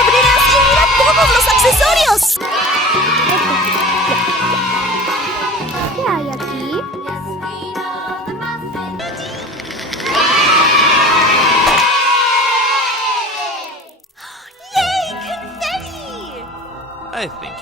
¡Abrirás y mira todos los accesorios! ¿Qué hay aquí? ¡Yay! ¡Confetti! I think.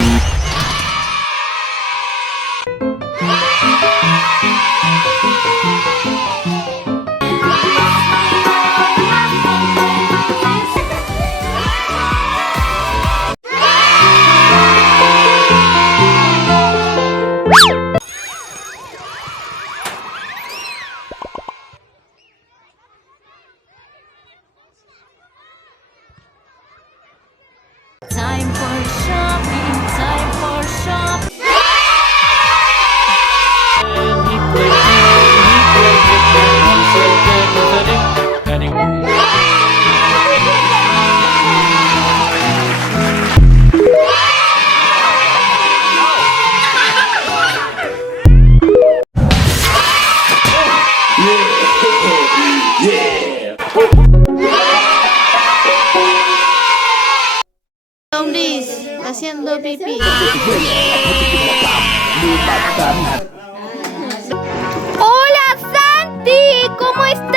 Time for shopping, time for shopping. Zombies haciendo pipí. Hola Santi, ¿cómo estás?